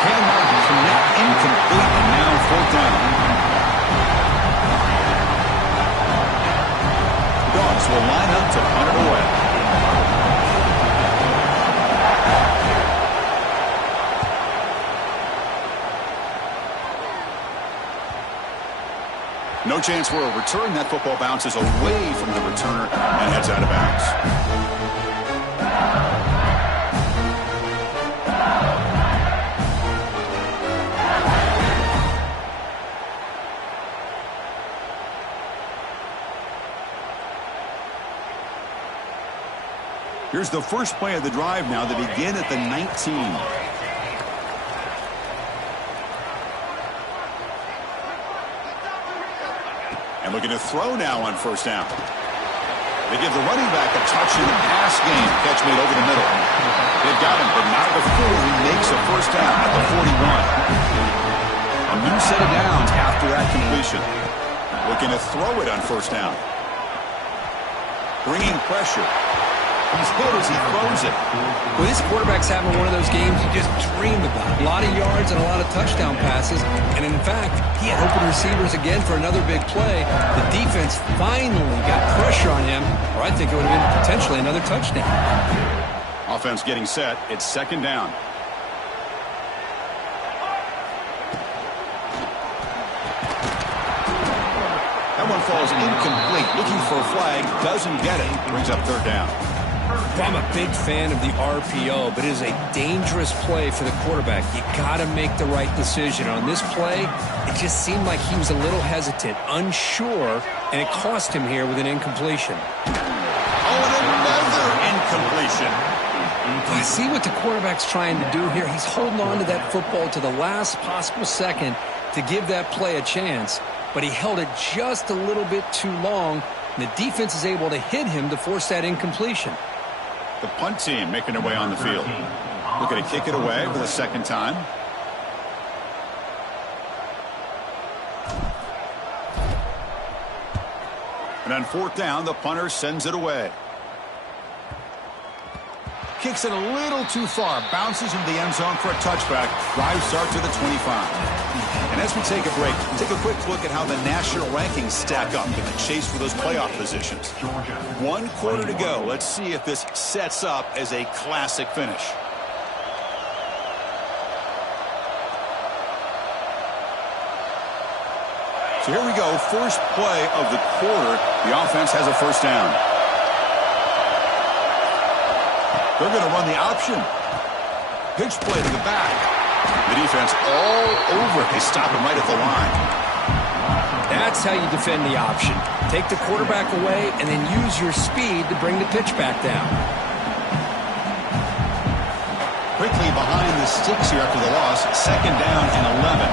Cannot connect, incomplete, and now fourth down. Dogs will line up to punt it away. No chance for a return. That football bounces away from the returner and heads out of bounds. Here's the first play of the drive now. They begin at the 19. And looking to throw now on first down. They give the running back a touch in the pass game. Catch made over the middle. They've got him, but not before he makes a first down at the 41. A new set of downs after that completion. Looking to throw it on first down. Bringing pressure. He's hit as he throws it. Well, this quarterback's having one of those games you just dream about. A lot of yards and a lot of touchdown passes. And in fact, he had open receivers again for another big play. The defense finally got pressure on him, or I think it would have been potentially another touchdown. Offense getting set. It's second down. That one falls incomplete. Looking for a flag. Doesn't get it. Brings up third down. I'm a big fan of the RPO, but it is a dangerous play for the quarterback. You got to make the right decision. On this play, it just seemed like he was a little hesitant, unsure, and it cost him here with an incompletion. Oh, and another incompletion. I see what the quarterback's trying to do here. He's holding on to that football to the last possible second to give that play a chance, but he held it just a little bit too long, and the defense is able to hit him to force that incompletion. The punt team making their way on the field. Looking to kick it away for the second time. And on fourth down, the punter sends it away. Kicks it a little too far. Bounces into the end zone for a touchback. Drive start to the 25. And as we take a break, take a quick look at how the national rankings stack up in the chase for those playoff positions. 1 quarter to go. Let's see if this sets up as a classic finish. So here we go. First play of the quarter. The offense has a first down. They're going to run the option. Pitch play to the back. The defense all over it. They stop him right at the line. That's how you defend the option. Take the quarterback away and then use your speed to bring the pitch back down. Quickly behind the sticks here after the loss. 2nd down and 11.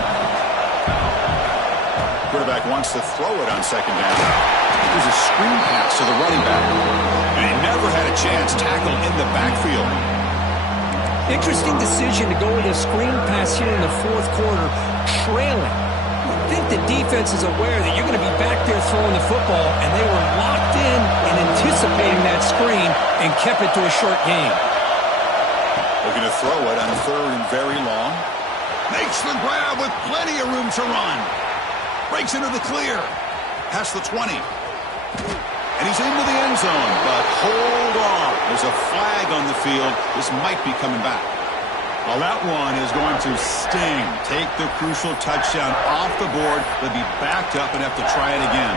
Quarterback wants to throw it on 2nd down. Here's a screen pass to the running back. And he never had a chance. Tackle in the backfield. Interesting decision to go with a screen pass here in the 4th quarter, trailing. I think the defense is aware that you're going to be back there throwing the football, and they were locked in and anticipating that screen and kept it to a short game. Looking to throw it on 3rd and very long. Makes the grab with plenty of room to run. Breaks into the clear. Past the 20. And he's into the end zone, but hold on. There's a flag on the field. This might be coming back. Well, that one is going to sting. Take the crucial touchdown off the board. They'll be backed up and have to try it again.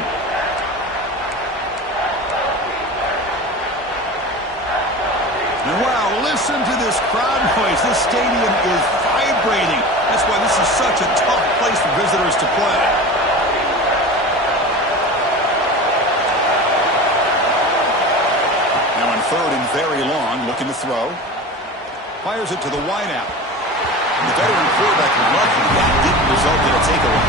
And wow, listen to this crowd noise. This stadium is vibrating. That's why this is such a tough place for visitors to play. Now on 3rd and very long, looking to throw. Fires it to the wideout. And the veteran quarterback lucky that didn't result in a takeaway.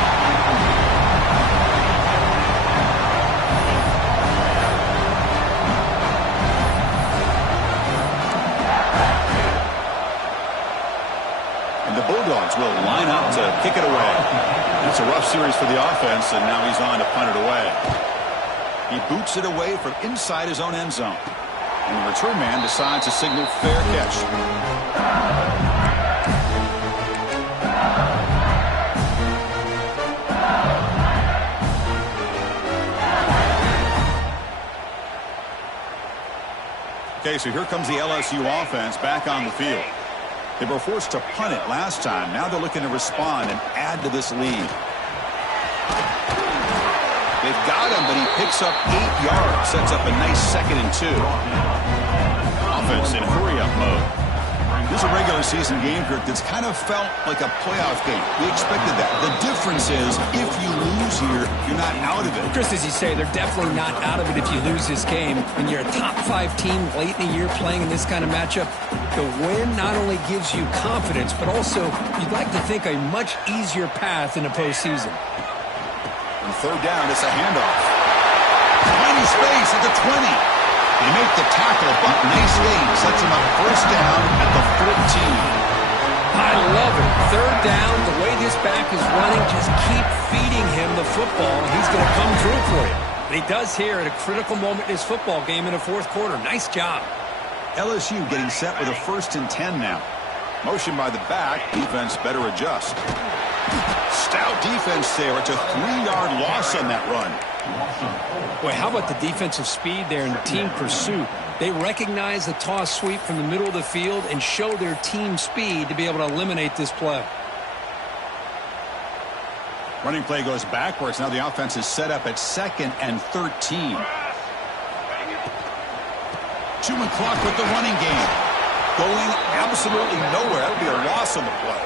And the Bulldogs will line up to kick it away. That's a rough series for the offense, and now he's on to punt it away. He boots it away from inside his own end zone. And the return man decides to signal fair catch. Okay, so here comes the LSU offense back on the field. They were forced to punt it last time. Now they're looking to respond and add to this lead. They've got him, but he picks up 8 yards. Sets up a nice 2nd and 2. Offense in hurry-up mode. This is a regular season game, Kirk, that's kind of felt like a playoff game. We expected that. The difference is, if you lose here, you're not out of it. Chris, as you say, they're definitely not out of it if you lose this game. When you're a top 5 team late in the year playing in this kind of matchup, the win not only gives you confidence, but also you'd like to think a much easier path in the postseason. On 3rd down, it's a handoff. Tiny space at the 20. They make the tackle, but nice gain. Sets him up 1st down at the 14. I love it. 3rd down, the way this back is running, just keep feeding him the football, and he's going to come through for you. And he does here at a critical moment in his football game in the 4th quarter. Nice job. LSU getting set with a 1st and 10 now. Motion by the back. Defense better adjust. Stout defense there. It's a 3-yard loss on that run. Boy, how about the defensive speed there in the team pursuit? They recognize the toss sweep from the middle of the field and show their team speed to be able to eliminate this play. Running play goes backwards. Now the offense is set up at 2nd and 13. 2-minute clock with the running game. Going absolutely nowhere. That would be a loss on the play.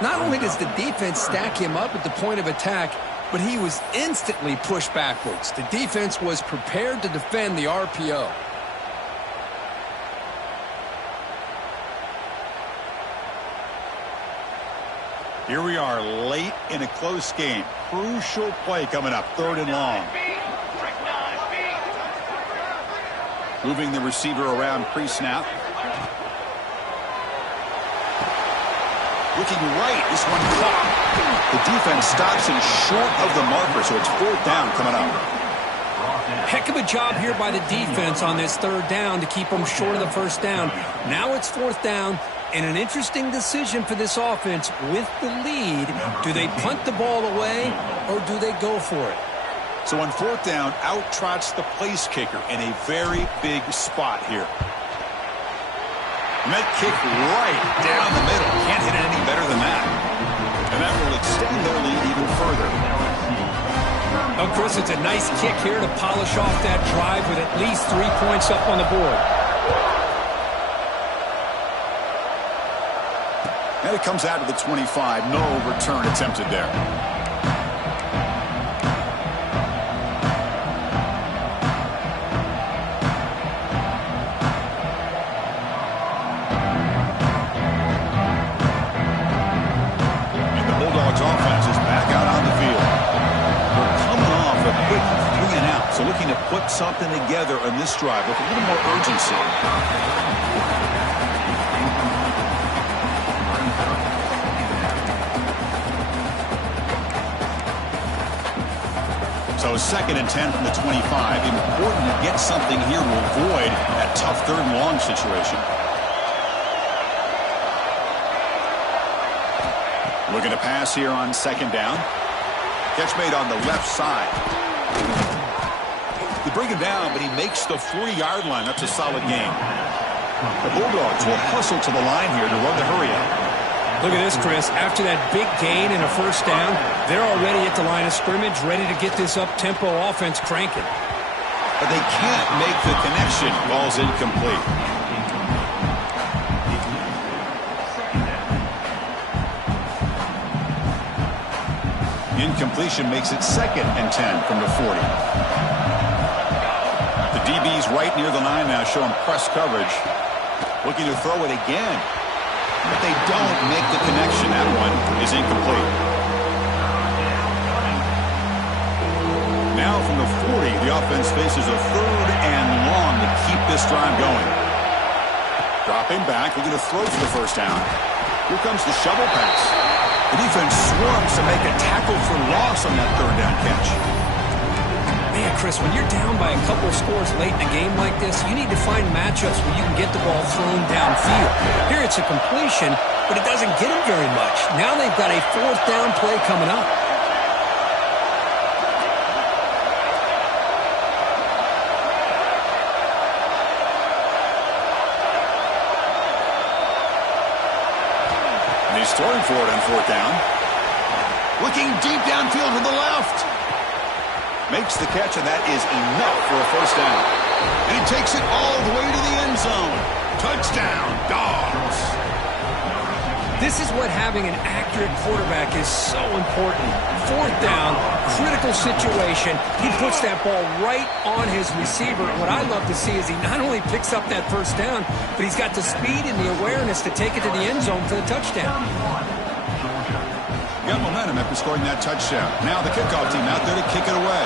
Not only does the defense stack him up at the point of attack, but he was instantly pushed backwards. The defense was prepared to defend the RPO. Here we are late in a close game. Crucial play coming up. 3rd and long. Moving the receiver around pre-snap. Looking right. This one caught. The defense stops him short of the marker, so it's 4th down coming up. Heck of a job here by the defense on this 3rd down to keep them short of the 1st down. Now it's 4th down, and an interesting decision for this offense with the lead. Do they punt the ball away, or do they go for it? So on 4th down, out trots the place kicker in a very big spot here. Met kick right down the middle. Can't hit it any better than that. And that will extend their lead even further. Oh, Chris, it's a nice kick here to polish off that drive with at least 3 points up on the board. And it comes out to the 25. No return attempted there. are looking to put something together on this drive with a little more urgency. So 2nd and 10 from the 25. Important to get something here to avoid that tough 3rd and long situation. Looking to pass here on 2nd down. Catch made on the left side. They bring him down, but he makes the 40-yard line. That's a solid gain. The Bulldogs will hustle to the line here to run the hurry up. Look at this, Chris. After that big gain and a 1st down, they're already at the line of scrimmage, ready to get this up-tempo offense cranking. But they can't make the connection. Ball's incomplete. Incompletion makes it 2nd and 10 from the 40. The DB's right near the line now, showing press coverage. Looking to throw it again. But they don't make the connection. That one is incomplete. Now from the 40, the offense faces a 3rd and long to keep this drive going. Dropping back, looking to throw for the 1st down. Here comes the shovel pass. The defense swarms to make a tackle for loss on that 3rd down catch. Man, Chris, when you're down by a couple of scores late in a game like this, you need to find matchups where you can get the ball thrown downfield. Here it's a completion, but it doesn't get him very much. Now they've got a 4th down play coming up. And he's throwing for it on 4th down. Looking deep downfield to the left. Makes the catch, and that is enough for a 1st down. And he takes it all the way to the end zone. Touchdown, Dogs. This is what having an accurate quarterback is so important. 4th down, critical situation. He puts that ball right on his receiver. What I love to see is he not only picks up that 1st down, but he's got the speed and the awareness to take it to the end zone for the touchdown. Got momentum after scoring that touchdown. Now the kickoff team out there to kick it away.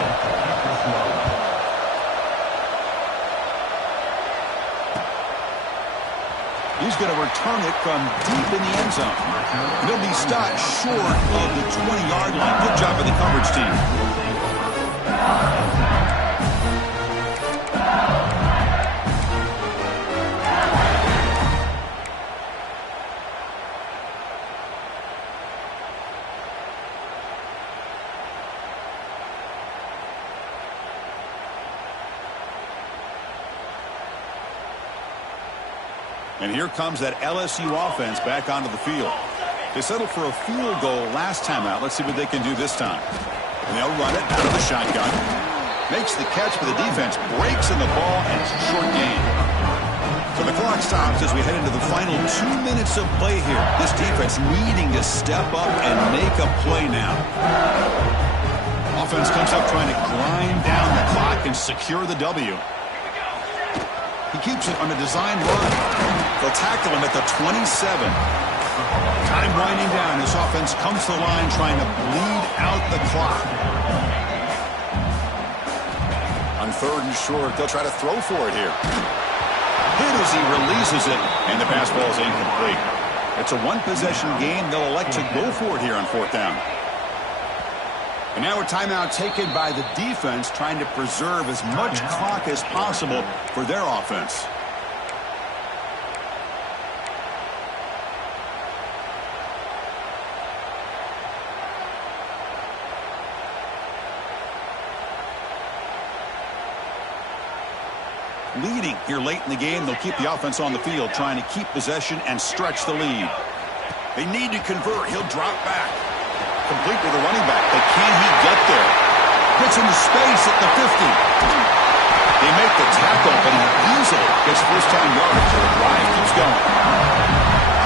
He's going to return it from deep in the end zone. And he'll be stopped short of the 20-yard line. Good job by the coverage team. And here comes that LSU offense back onto the field. They settled for a field goal last time out. Let's see what they can do this time. And they'll run it out of the shotgun. Makes the catch, but the defense breaks in the ball, and it's a short gain. So the clock stops as we head into the final 2 minutes of play here. This defense needing to step up and make a play now. Offense comes up trying to grind down the clock and secure the W. He keeps it on a design run. They'll tackle him at the 27. Time winding down. This offense comes to the line trying to bleed out the clock. On 3rd and short, they'll try to throw for it here. Hit as he releases it, and the pass ball is incomplete. It's a one-possession game. They'll elect to go for it here on 4th down. And now a timeout taken by the defense, trying to preserve as much clock as possible for their offense. Leading here late in the game, they'll keep the offense on the field, trying to keep possession and stretch the lead. They need to convert. He'll drop back. Complete with the running back, but can he get there? Gets into space at the 50. They make the tackle, but he easily gets first-time yardage, so the drive keeps going.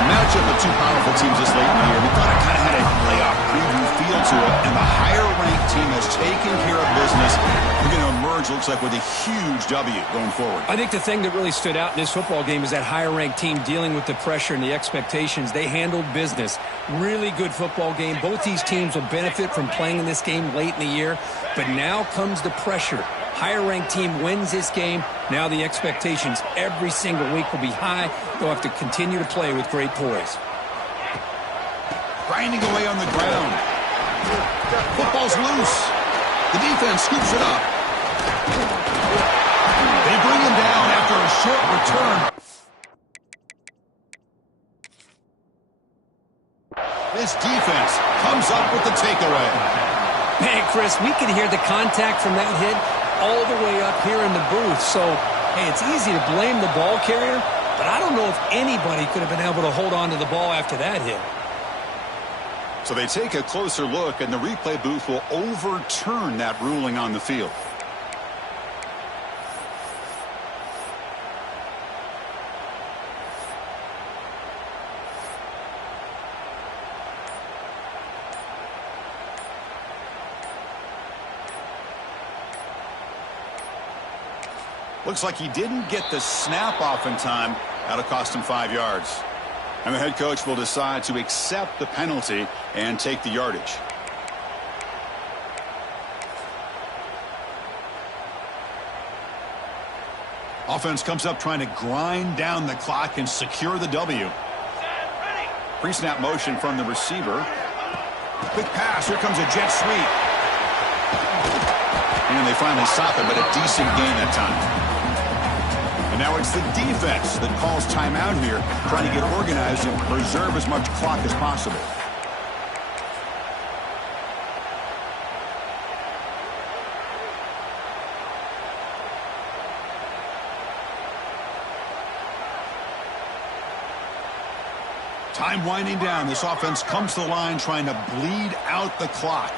A matchup of two powerful teams this late in the year. We thought it kind of had a playoff preview feel to it, and the higher-ranked team has taken care of business. We're going to emerge, looks like, with a huge W going forward. I think the thing that really stood out in this football game is that higher-ranked team dealing with the pressure and the expectations. They handled business. Really good football game. Both these teams will benefit from playing in this game late in the year, but now comes the pressure. Higher-ranked team wins this game. Now the expectations every single week will be high. They'll have to continue to play with great poise. Grinding away on the ground. Football's loose. The defense scoops it up. They bring him down after a short return. This defense comes up with the takeaway. Man, Chris, we could hear the contact from that hit all the way up here in the booth. So, hey, it's easy to blame the ball carrier, but I don't know if anybody could have been able to hold on to the ball after that hit. So they take a closer look, and the replay booth will overturn that ruling on the field. Looks like he didn't get the snap off in time. That'll cost him 5 yards. And the head coach will decide to accept the penalty and take the yardage. Offense comes up trying to grind down the clock and secure the W. Pre-snap motion from the receiver. Quick pass. Here comes a jet sweep. And they finally stop it, but a decent gain that time. And now it's the defense that calls timeout here, trying to get organized and preserve as much clock as possible. Time winding down. This offense comes to the line trying to bleed out the clock.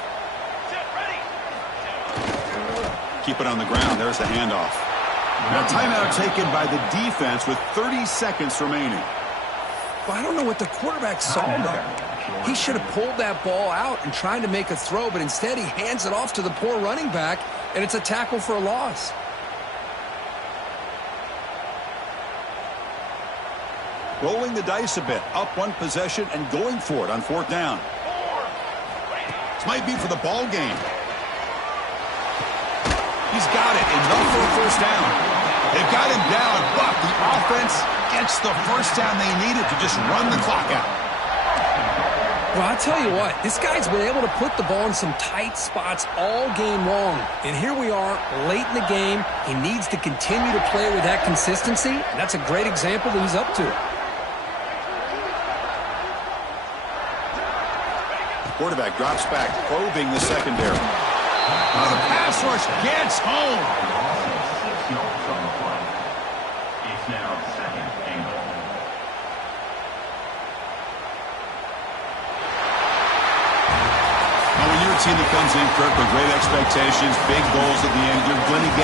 Keep it on the ground. There's the handoff. Now timeout taken by the defense with 30 seconds remaining. Well, I don't know what the quarterback saw there. He should have pulled that ball out and tried to make a throw, but instead he hands it off to the poor running back, and it's a tackle for a loss. Rolling the dice a bit, up one possession and going for it on 4th down. This might be for the ball game. He's got it, enough for a 1st down. They've got him down, but the offense gets the 1st down they needed to just run the clock out. Well, I'll tell you what, this guy's been able to put the ball in some tight spots all game long. And here we are, late in the game. He needs to continue to play with that consistency, and that's a great example that he's up to. The quarterback drops back, probing the secondary. Oh, the pass rush gets home. Team that comes in, Kirk, with great expectations, big goals at the end. You're going to get